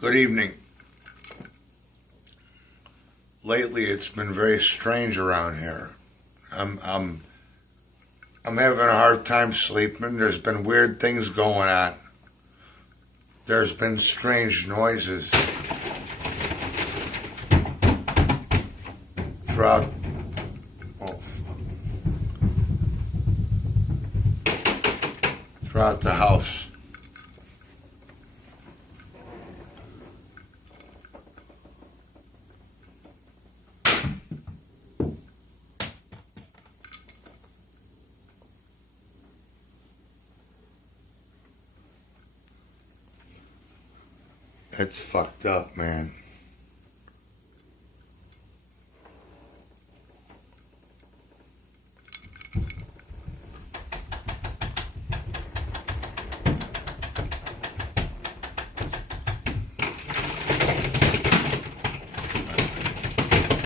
Good evening. Lately, it's been very strange around here. I'm having a hard time sleeping. There's been weird things going on. There's been strange noises throughout throughout the house. It's fucked up, man.